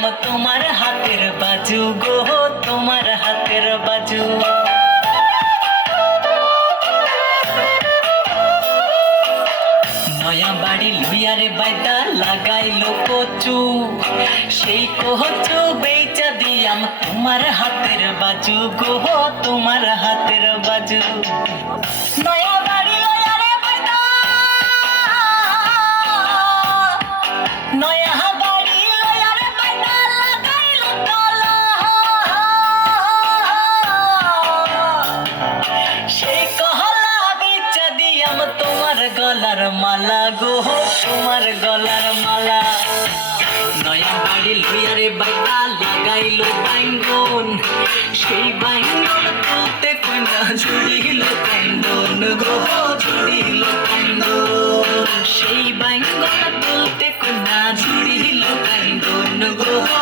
দিয়াম তোমার হাতের বাজু গো, তোমার হাতের বাজু। নয়া বাড়ি লুইয়ারে বাইদা লাগাইলো কচু, সেই কচু বেচা দিয়াম তোমার হাতের বাজু গো, তোমার হাতের বাজু। নয়া বাড়ি লইয়ারে বাইদা, নয়া বাড়ি লইয়ারে বাইদা লাগাইলো তালা, সেই কহলা বেচা দিয়াম তোমার গলার মালা গো, তোমার গলার মালা। নয়া বাড়ি লইয়ারে বাইদা লাগাইলো বাইঙ্গন, সেই বাইঙ্গন তুলতে কইনা ঝুড়িল কান্দন গো, ঝুড়িল কান্দন। সেই বাইঙ্গন তুলতে কইনা ঝুড়িল কান্দন গো।